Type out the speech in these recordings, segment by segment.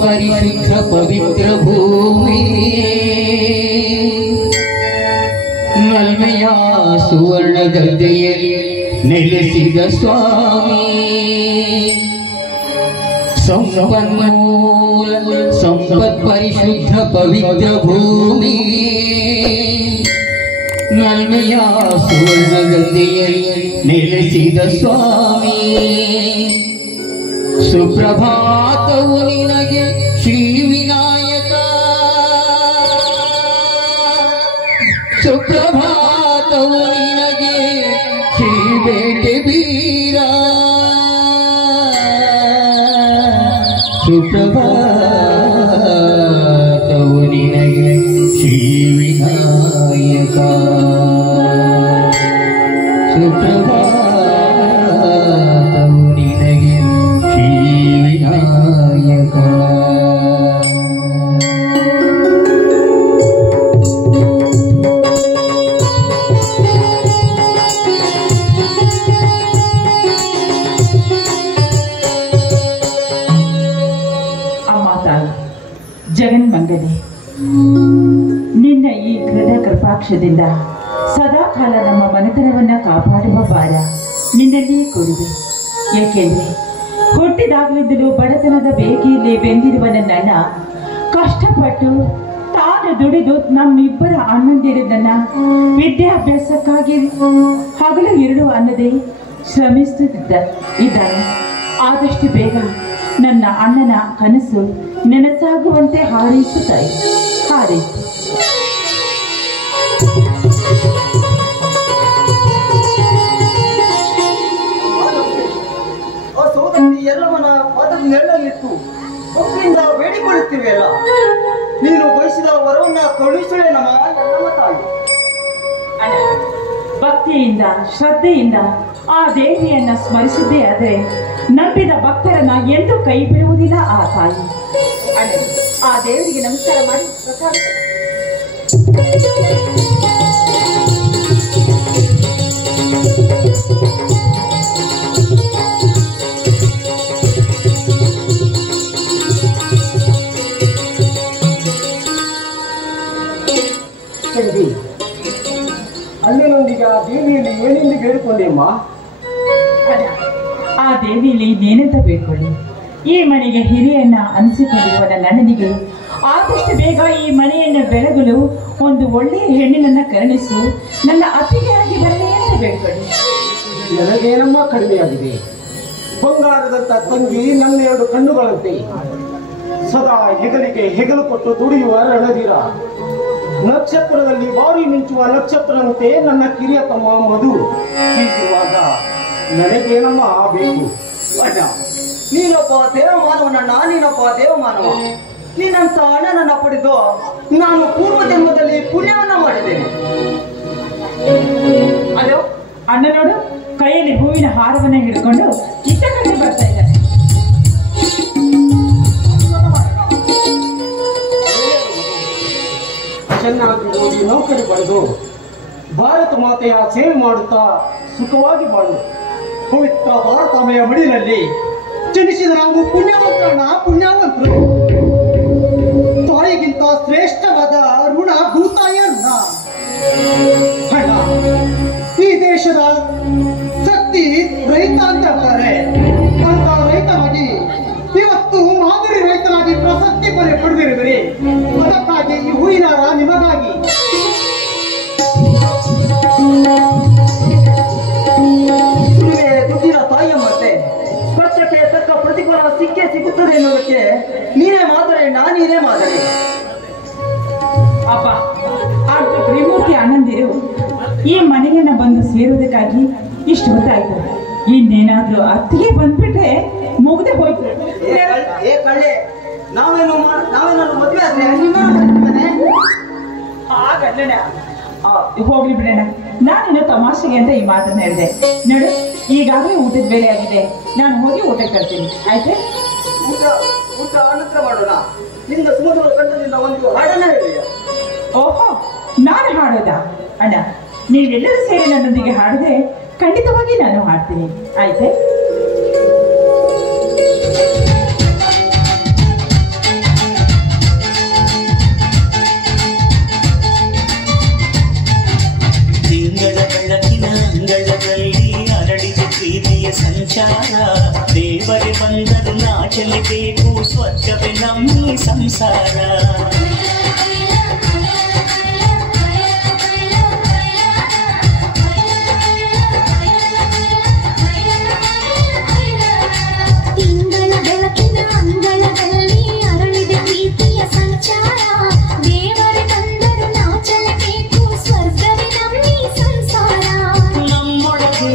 परिशुद्ध पवित्र भूमि ನಲ್ಮೆಯ ಸುವರ್ಣ ಗದ್ದೆಯಲ್ಲಿ ನೆಲೆಸಿದ ಸ್ವಾಮಿ ಸಂಪನ್ಮೂಲ ಸಂಪತ್ ಪರಿಶುದ್ಧ ಪವಿತ್ರ ಭೂಮಿ ನಲ್ಮೆಯ ಸುವರ್ಣ ಗದ್ದೆಯಲ್ಲಿ ನೆಲೆಸಿದ ಸ್ವಾಮಿ ಸುಪ್ರಭಾತವು ನಿನಗೆ ಶ್ರೀ ವಿನಾಯಕ ಸುಪ್ರಭಾತವು ನಿನಗೆ ಶ್ರೀ ಬೇಟೆ ಬೀರ ಸುಪ್ರಭಾತವು ನಿನಗೆ ಶ್ರೀ ವಿನಾಯಕ ಸುಪ್ರಭಾತವು ನಿನಗೆ ಶ್ರೀ ವಿನಾಯಕ ಜಗನ್ಮಂಗಲೆ, ನಿನ್ನ ಈ ದೃಢ ಕೃಪಾಕ್ಷದಿಂದ ಸದಾಕಾಲ ನಮ್ಮ ಮನೆತನವನ್ನ ಕಾಪಾಡುವ ಭಾರ ನಿನ್ನಲ್ಲಿಯೇ ಕೊಡುವೆ. ಏಕೆಂದ್ರೆ ಹುಟ್ಟಿದಾಗಲಿಂದಲೂ ಬಡತನದ ಬೇಕಿಯಲ್ಲಿ ಬೆಂದಿರುವ ನನ್ನಣ್ಣ ಕಷ್ಟಪಟ್ಟು ತಾನು ದುಡಿದು ನಮ್ಮಿಬ್ಬರ ಅಣ್ಣಂದಿರದನ್ನ ವಿದ್ಯಾಭ್ಯಾಸಕ್ಕಾಗಿ ಹಗಲು ಎರಡು ಅನ್ನದೇ ಶ್ರಮಿಸುತ್ತಿದ್ದಾನೆ. ಆದಷ್ಟು ಬೇಗ ನನ್ನ ಅಣ್ಣನ ಕನಸು ನೆನಸಾಗುವಂತೆ ಹಾರೈಸುತ್ತಾಯಿ. ಹಾರೈಸು. ಎಲ್ಲವನ್ನ ಪದದ ನೆರಳಲ್ಲಿಟ್ಟು ಒಬ್ಬರಿಂದ ಬೇಡಿಕೊಳ್ಳುತ್ತೀವಿ ಅಲ್ಲ. ನೀನು ಬಯಸಿದ ವರವನ್ನ ಕಳುಹಿಸುವೆ ನಮ್ಮ ತಾಯಿ. ಭಕ್ತಿಯಿಂದ ಶ್ರದ್ಧೆಯಿಂದ ಆ ದೇವಿಯನ್ನ ಸ್ಮರಿಸಿದ್ದೇ ಆದರೆ ನಂಬಿದ ಭಕ್ತರನ್ನ ಎಂದು ಕೈ ಬಿಡುವುದಿಲ್ಲ ಆ ತಾಯಿ. ಆ ದೇವರಿಗೆ ನಮಸ್ಕಾರ ಮಾಡಿ ಅಲ್ಲಿನೊಂದಿಗೆ ಆ ದೇವಿಯಲ್ಲಿ ಏನೆಂದು ಬೇಡಿಕೊಂಡೆಮ್ಮ? ಆ ದೇವಿಯಲ್ಲಿ ಏನೆಂತ ಬೇಡ್ಕೊಳ್ಳಿ. ಈ ಮನೆಗೆ ಹಿರಿಯನ್ನ ಅನಿಸಿಕೊಂಡಿರುವ ನನಗೆ ಆದಷ್ಟು ಬೇಗ ಈ ಮನೆಯನ್ನು ಬೆಳಗಲು ಒಂದು ಒಳ್ಳೆಯ ಹೆಣ್ಣಿನನ್ನ ಕರುಣಿಸು, ನನ್ನ ಅತಿಥಿಯಾಗಿ ಬರಲಿ ಅಂತ ಬೇಡ್ಕೊಳ್ಳಿ. ನನಗೇನಮ್ಮ ಕಡಿಮೆಯಾಗಿದೆ? ಬಂಗಾರದಂತ ತಂಗಿ ನನ್ನ ಎರಡು ಕಣ್ಣುಗಳಂತೆ ಸದಾ ಹೆಗಲಿಗೆ ಹೆಗಲು ಕೊಟ್ಟು ದುಡಿಯುವ ರಣಧೀರ, ನಕ್ಷತ್ರದಲ್ಲಿ ಬಾರಿ ಮಿಂಚುವ ನಕ್ಷತ್ರದಂತೆ ನನ್ನ ಕಿರಿಯ ತಮ್ಮ ಮಧು. ಹೀಗಿರುವಾಗ ನನಗೇನಮ್ಮ ಬೇಕು? ಅಣ್ಣ, ನೀನೊಬ್ಬ ದೇವಮಾನವನಣ್ಣ, ನೀನೊಬ್ಬ ದೇವಮಾನವ. ನೀನಂತ ಅಣ್ಣನನ್ನ ಪಡೆದು ನಾನು ಪೂರ್ವ ಜನ್ಮದಲ್ಲಿ ಪುಣ್ಯವನ್ನ ಮಾಡಿದ್ದೇನೆ. ಅದು ಅಣ್ಣ ನೋಡು, ಕೈಯಲ್ಲಿ ಹೂವಿನ ಹಾರವನ್ನ ಹಿಡ್ಕೊಂಡು ಇತ್ತ ಕಡೆ ಬರ್ತಾ ಇದ್ದಾನೆ. ಚೆನ್ನಾಗಿ ಓದಿ ನೌಕರಿ ಪಡೆದು ಭಾರತ ಮಾತೆಯ ಸೇವೆ ಮಾಡುತ್ತಾ ಸುಖವಾಗಿ ಬಾಳು. ಪವಿತ್ರ ಭಾರತಾಂಬೆಯ ಮಡಿಲಲ್ಲಿ ಜನಿಸಿದ ನಾವು ಪುಣ್ಯವಂತರನ್ನ, ಪುಣ್ಯವಂತರು. ತಾಯಿಗಿಂತ ಶ್ರೇಷ್ಠವಾದ ಋಣ ಭೂತಾಯ ಋಣ. ಈ ದೇಶದ ಶಕ್ತಿ ರೈತ ಅಂತ ಹೇಳ್ತಾರೆ. ಅಂತ ರೈತನಾಗಿ ಇವತ್ತು ಮಾದರಿ ರೈತನಾಗಿ ಪ್ರಶಸ್ತಿ ಪಡೆದಿರುವಿರಿ. ಅದಕ್ಕಾಗಿ ಈ ಹೂವಿನ ನಿಮಗಾಗಿ. ದುಡ್ಡಿನ ತಾಯಿಯಮ್ಮತ್ತೆ ಕಷ್ಟಕ್ಕೆ ತಕ್ಕ ಪ್ರತಿಫಲ ಸಿಕ್ಕೇ ಸಿಗುತ್ತದೆ ಎನ್ನುವುದಕ್ಕೆ ನೀನೇ ಮಾದರಿ, ನಾನೀನೇ ಮಾದರಿ. ಅಪ್ಪ, ಆ ತ್ರಿಮೂರ್ತಿ ಅಣ್ಣಂದಿರು ಈ ಮನೆಯನ್ನ ಬಂದು ಸೇರುವುದಕ್ಕಾಗಿ ಇಷ್ಟು ಹೊತ್ತಾಯ್ತು. ಇನ್ನೇನಾದ್ರೂ ಅತ್ತಿಗೆ ಬಂದ್ಬಿಟ್ರೆ ಮುಗ್ದೆ ಹೋಯ್ತು. ಏ ಕಳ್ಳೆ, ನಾವೇನಾದ್ರು ಮದುವೆ ಆದ್ರೆ ಹಾಗಲ್ಲ, ಹೋಗ್ಲಿ ಬಿಡೋಣ. ನಾನಿನ್ನು ತಮಾಷೆಗೆ ಅಂತ ಈ ಮಾತನ್ನ ಹೇಳಿದೆ. ನೋಡು, ಈಗಾಗಲೇ ಊಟದ ವೇಳೆ ಆಗಿದೆ. ನಾನು ಹೋಗಿ ಊಟಕ್ಕೆ ತರ್ತೀನಿ, ಆಯ್ತೆ? ಊಟ ಆನಂತರ ಮಾಡೋಣ. ನಿನ್ನ ಸುಮಧುರ ಕಂಠದಿಂದ ಒಂದು ಹಾಡನ್ನ ಹೇಳಿಯ. ಓಹೋ, ನಾನು ಹಾಡೋದಾ? ಅಣ್ಣ, ನೀವೆಲ್ಲರೂ ಸೇರಿ ನನ್ನೊಂದಿಗೆ ಹಾಡಿದ್ರೆ ಖಂಡಿತವಾಗಿ ನಾನು ಹಾಡ್ತೀನಿ, ಆಯ್ತೆ? ತಿಂಗಳ ಬೆಳಕಿನ ಅಂಗಳದಲ್ಲಿ ಅರಳಿದ ಪ್ರೀತಿಯ ಸಂಚಾರ, ದೇವರೇ ಬಂದರು ನಾಚಲಿಬೇಕು, ಸ್ವರ್ಗವೇ ನಮ್ಮ ಸಂಸಾರ. ತಿಂಗಳ ಬೆಳಕಿನ ಅಂಗಳದಲ್ಲಿ ಅರಳಿದ ಪ್ರೀತಿಯ ಸಂಚಾರ, ದೇವರೇ ಬಂದರು ನಾಚಲೇಬೇಕು, ಸ್ವರ್ಗವೇ ನಮ್ಮ ಸಂಸಾರ. ನಮ್ಮೊಳಗೆ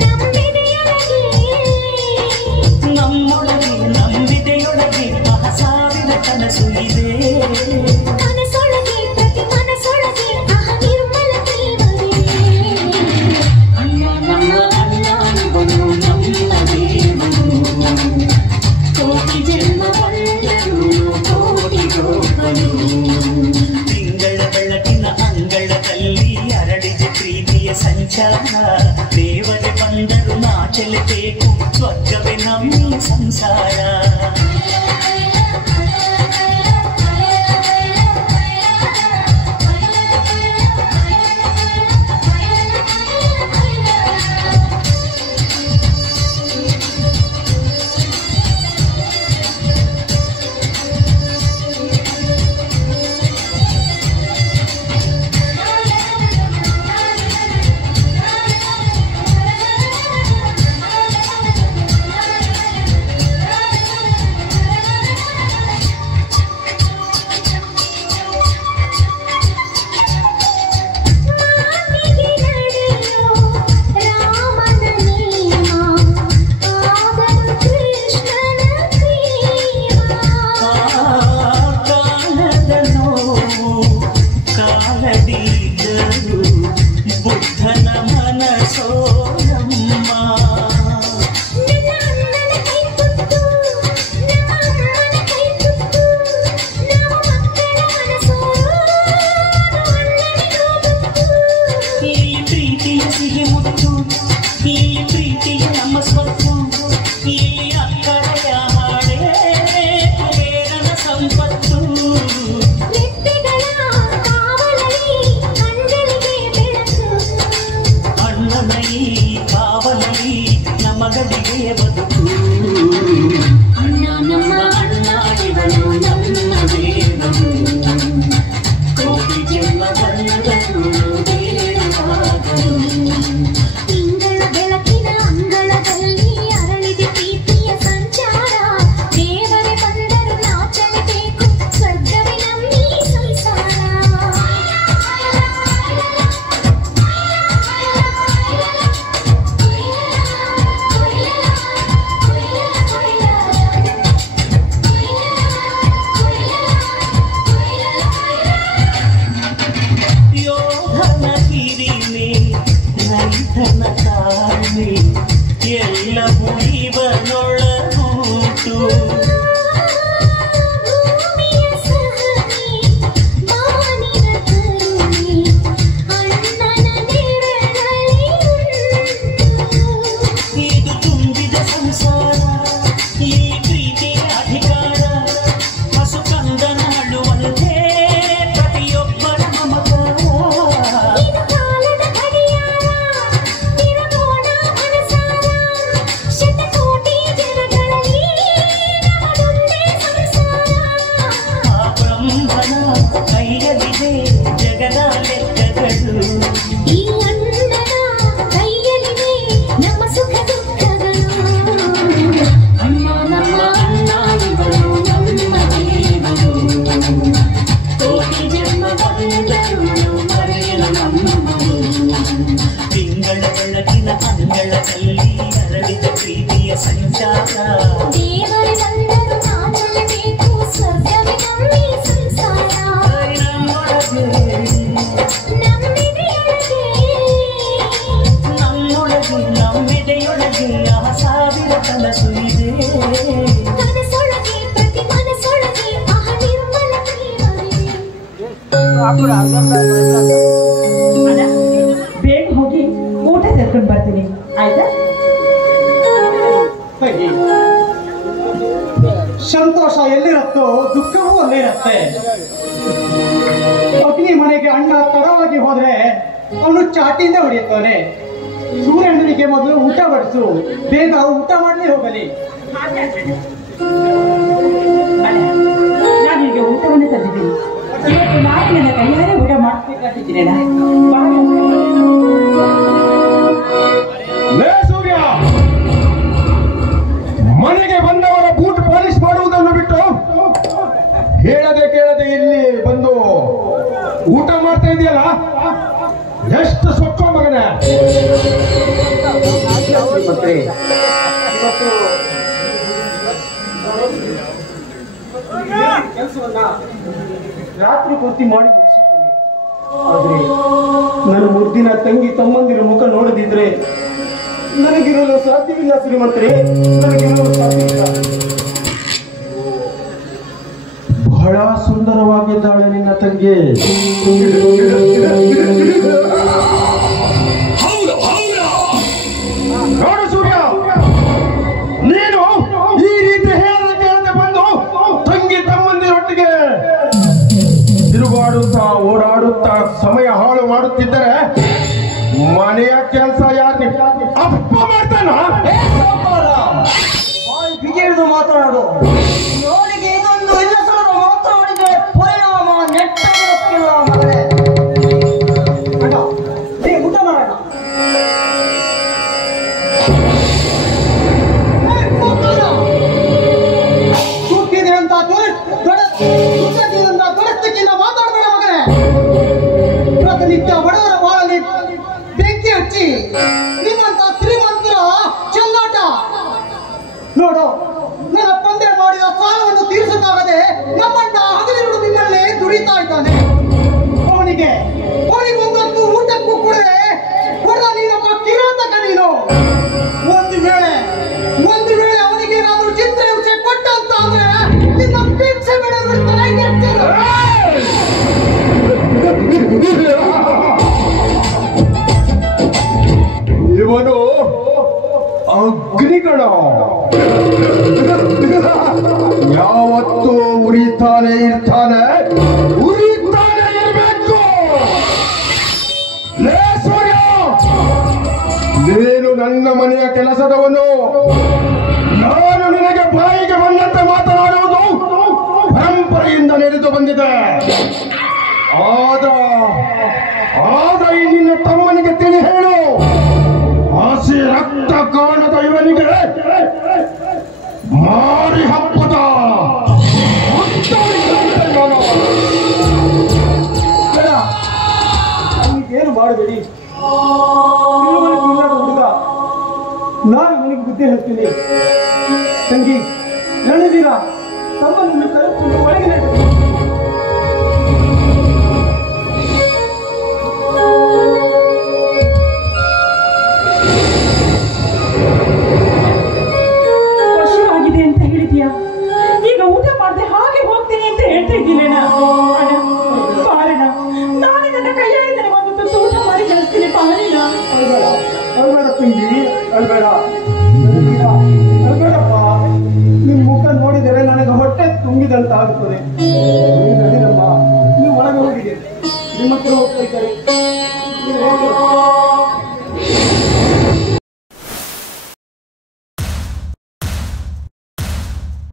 ನಂಬಿದೆಯೊಳಗೆ ಸಾವಿರ ಕನಸು ಇದೆ. ಕನಸೊಳಗೆ ಪ್ರತಿ ಮನಸೊಳಗೆ ನಿರ್ಮಲ ದೇವರೇ. ಅಣ್ಣ ನಮ್ಮ ಅಣ್ಣ ಇವನು ನಮ್ಮ ದೇವರು, ಕೋಟಿ ಜನ್ಮ ಬಂದರು ಕೋಟಿ ಗೋಪನು. ತಿಂಗಳ ಬೆಳಕಿನ ಅಂಗಳದಲ್ಲಿ ಅರಳಿದ ಪ್ರೀತಿಯ ಸಂಚಾರ, ದೇವರೇ ಬಂದರು ನಾಚಲೇಬೇಕು, ಸ್ವರ್ಗವೇ ನಮ್ಮ ಸಂಸಾರ. ಬುದ್ಧನ ಮನಸೋ ನಮ್ಮ ಈ ಪ್ರೀತಿಯ ಸಿಹಿ ಮುತ್ತು, ಈ ಪ್ರೀತಿಯ ನಮ್ಮ ಸ್ವತ್ತು, ಈ ಅಕ್ಕರೆಯ ಹಾಡೇ ಕುಬೇರನ ಸಂಪತ್ತು. ಅಣ್ಣನೈ ಕಾವಲೈ ನಮಗಳಿಗೆ ಬದುಕು. ಅಣ್ಣ ನಮ್ಮ ಅಣ್ಣ ಇವನು ನಮ್ಮ ದೇವರು, ಕೋಟಿ ಜನ್ಮ ಬಂದರು ದೇವರಾದರು. ತಿಂಗಳ ಬೆಳಕಿನ ಅಂಗಳದಲ್ಲಿ ಅರಳಿದ ಪ್ರೀತಿಯ ಸಂಚಾರ, ದೇವರೇ ಬಂದರು ನಾಚಲೇಬೇಕು, ಸ್ವರ್ಗವೇ ನಮ್ಮ ಸಂಸಾರ. ಯೋಧನ ಹಿರಿಮೆ, ರೈತನ ತಾಳ್ಮೆ, ಎಲ್ಲವೂ ಇವನೊಳಗುಂಟು. ಭೂಮಿಯ ಸಹನೆ, ಮಾನಿನ ಕರುಣೆ, ಅಣ್ಣನ ನೆರಳಲ್ಲಿ ಉಂಟು. ಇದು ತುಂಬಿದ ಸಂಸಾರ, ಈ ಪ್ರೀತಿಯ ಅಧಿಕಾರ, ಹಸು ಕಂದನ ಅಳುವಂತೆ ಪ್ರತಿಯೊಬ್ಬರ ಮಮಕಾರ. ಇದು ಕಾಲದ ಗಡಿಯಾರ, ತಿರುಗೋಣ ಮನಸಾರ, ಶತಕೋಟಿ ಜನಗಳಲ್ಲಿ ನಮ್ಮದೊಂದೇ ಸಂಸಾರ. ಆ ಬ್ರಹ್ಮನ ಕೈಯಲ್ಲಿದೆ ಜಗದ ಲೆಕ್ಕಗಳು, ಈ ಅಣ್ಣನ ಕೈಯಲ್ಲಿದೆ ನಮ್ಮ ಸುಖ ದುಃಖಗಳು. ಅಣ್ಣ ನಮ್ಮ ಅಣ್ಣ ಇವನು ನಮ್ಮ ದೇವರು, ಕೋಟಿ ಜನ್ಮ ಬಂದರು ಮರೆಯಲ ನಮ್ಮವರು. ತಿಂಗಳ ಬೆಳಕಿನ ಅಂಗಳದಲ್ಲಿ ಅರಳಿದ ಪ್ರೀತಿಯ ಸಂಚಾರ, ದೇವರೇ ಬಂದರು ನಾಚಲೇಬೇಕು, ಸ್ವರ್ಗವೇ ನಮ್ಮ ಸಂಸಾರ. ನಮ್ಮೊಳಗೆ ನಂಬಿದೆಯೊಳಗೆ ಸಾವಿರ ಕನಸು ಇದೆ. ಕನಸೊಳಗೆ ಪ್ರತಿ ಮನಸೊಳಗೆ ಅಣ್ಣ, ಬೇಗ ಹೋಗಿ ಊಟ ತರ್ಕೊಂಡು ಬರ್ತೀನಿ, ಆಯ್ತಾ? ಸಂತೋಷ ಎಲ್ಲಿರತ್ತೋ ದುಃಖವೂ ಅಲ್ಲೇ ಇರತ್ತೆ. ಅಗ್ನಿ ಮನೆಗೆ ಅಣ್ಣ ತಡವಾಗಿ ಹೋದ್ರೆ ಅವನು ಚಾಟಿಯಿಂದ ಹೊಡೆಯುತ್ತಾನೆ. ಸೂರ್ಯಣ್ಣನಿಗೆ ಮೊದಲು ಊಟ ಬಡಿಸು, ಬೇಗ ಊಟ ಮಾಡಲಿ ಹೋಗಲಿ. ನಾನು ಈಗ ಊಟವನ್ನು ತಂದಿದ್ದೀನಿ. ಇವತ್ತು ನಾನು ನನ್ನ ಕೈಯಾರೆ ಊಟ ಮಾಡ್ಬೇಕಾಗಿದ್ದೀನಿ. ಸೂರ್ಯ, ಮನೆಗೆ ಬಂದವರ ಬೂಟ್ ಪಾಲಿಶ್ ಮಾಡುವುದನ್ನು ಬಿಟ್ಟು ಹೇಳದೆ ಕೇಳದೆ ಇಲ್ಲಿ ಬಂದು ಊಟ ಮಾಡ್ತಾ ಇದೆಯಲ್ಲ, ಎಷ್ಟು ಸೊಕ್ಕ ಮಗನ. ಮತ್ತೆ ಕೆಲಸವನ್ನ ರಾತ್ರಿ ಪೂರ್ತಿ ಮಾಡಿ ಮುಗಿಸಿದ್ದೇನೆ. ಆದ್ರೆ ನನ್ನ ಮುದ್ದಿನ ತಂಗಿ ತಮ್ಮಂದಿರ ಮುಖ ನೋಡದಿದ್ರೆ ನನಗಿರಲು ಸಾಧ್ಯವಿಲ್ಲ ಶ್ರೀಮಂತರೇ, ನನಗಿರಲು ಸಾಧ್ಯವಿಲ್ಲ. ಬಹಳ ಸುಂದರವಾಗಿದ್ದಾಳೆ ನಿನ್ನ ತಂಗಿ. ನೋಡು ಸೂರ್ಯ, ನೀನು ಈ ರೀತಿ ಹೇಳದೆ ಬಂದು ತಂಗಿ ತಮ್ಮಂದಿರೊಟ್ಟಿಗೆ ತಿರುಗಾಡುತ್ತಾ ಓಡಾಡುತ್ತಾ ಸಮಯ ಹಾಳು ಮಾಡುತ್ತಿದ್ದರೆ ಮನೆಯ ಕೆಲಸ ಯಾರು ಅಪ್ಪ ಮಾಡ್ತಾನ? ಬಿಗಿ ಹಿಡಿದು ಮಾತನಾಡು. ಅವನಿಗೆ ಇದೊಂದು ಹೆಸರು ಮಾತನಾಡಿದರೆ ಪರಿಣಾಮ ನೆಟ್ಟಗಿರುತ್ತಿಲ್ಲ ಮಗನೇ. ಅಣ್ಣ, ಊಟ ಮಾಡೋಣ. ಕೂತಿದೆ ಅಂತ ತೊಡಸ್ತಿಕ್ಕಿಂದ ಮಾತಾಡಬೇಡ ಮಗನೇ. ಪ್ರತಿನಿತ್ಯ ಬಡವರ ಬಾಳಲ್ಲಿ ಬೆಂಕಿ ಹಚ್ಚಿ ನಿಮ್ಮಂತ ಶ್ರೀಮಂತರ ಚೆಲ್ಲಾಟ ನೋಡು. ನನ್ನ ತಂದೆ ಮಾಡಿದ ಸಾಲವನ್ನು ತೀರಿಸಕ್ಕಾಗದೆ ನಮ್ಮಣ್ಣ ಹಗಲಿರುಳು ನಿಮ್ಮಲ್ಲೇ ದುಡಿತಾ ಇದ್ದಾನೆ. ಅವನಿಗೊಂದೊಂದು ಊಟಕ್ಕೂ ಕೊಡದೆ ಕೊಡ ನೀನೊಬ್ಬ ಕಿರಾತಕ ನೀನು. ಒಂದು ವೇಳೆ ಅವನಿಗೆ ಏನಾದ್ರೂ ಚಿತ್ರ ಹಿಂಸೆ ಕೊಟ್ಟ ಅಂತ ಅಂದ್ರೆ ನಿನ್ನ ಭಿಕ್ಷೆ ಬೇಡ ಬಿಡ್ತಾನೆ. ಇವನು ಅಗ್ನಿಗಣ, ಯಾವತ್ತೂ ಉರಿತಾನೆ ಇರ್ತಾನೆ, ಉರಿತಾನೆ ಇರಬೇಕು. ಲೇ ಸೂರ್ಯ, ನೀನು ನನ್ನ ಮನೆಯ ಕೆಲಸದವನು. ನಾನು ನಿನಗೆ ಬಾಯಿಗೆ ಬಂದಂತೆ ಮಾತನಾಡುವುದು ಪರಂಪರೆಯಿಂದ ನಡೆದು ಬಂದಿದೆ. ಆದ ಈ ನಿನ್ನ ತಮ್ಮನಿಗೆ ತಿಳಿ ಹೇಳು, ಹಸಿ ರಕ್ತ ಕಾಣದ ಇವನಿಗೆ ಮಾರಿ ಹಬ್ಬದ ಏನು ಮಾಡಬೇಡಿ. ಹುಡುಗ, ನಾನು ನಿನಗೆ ಬುದ್ಧಿ ಹೇಳ್ತೀನಿ. ತಂಗಿ ರಣವೀರ ತಮ್ಮನ್ನು ಕರೆದುಕೊಂಡು ಒಳಗೆ ವರ್ಷವಾಗಿದೆ ಅಂತ ಹೇಳಿದ್ಯಾ? ಈಗ ಊಟ ಮಾಡದೆ ಹಾಗೆ ಹೋಗ್ತೀನಿ ಅಂತ ಹೇಳ್ತಾ ಇದ್ದೀನೇನ? ಪಾರಣ, ನಾನೇ ನನ್ನ ಕೈಯಲ್ಲಿ ನನಗೊಂದು ತುತ್ತು ಊಟ ಮಾಡಿ ಕಳಿಸ್ತೀನಿ. ಪಾರಿನ ಅಳ್ಬೇಡ ತಂಗಿ, ಅಳ್ಬೇಡ ಅಳ್ಬೇಡಪ್ಪ. ನಿಮ್ ಮುಖ ನೋಡಿದರೆ ನನಗೆ ಹೊಟ್ಟೆ ತುಂಬಿದಂತ ಆಗುತ್ತದೆ. ನೀವು ಒಳಗೆ ಹೋಗಿದ್ದೀರಿ, ನಿಮ್ಮ ಹತ್ರ ಹೋಗ್ತಾ ಇದ್ದಾರೆ.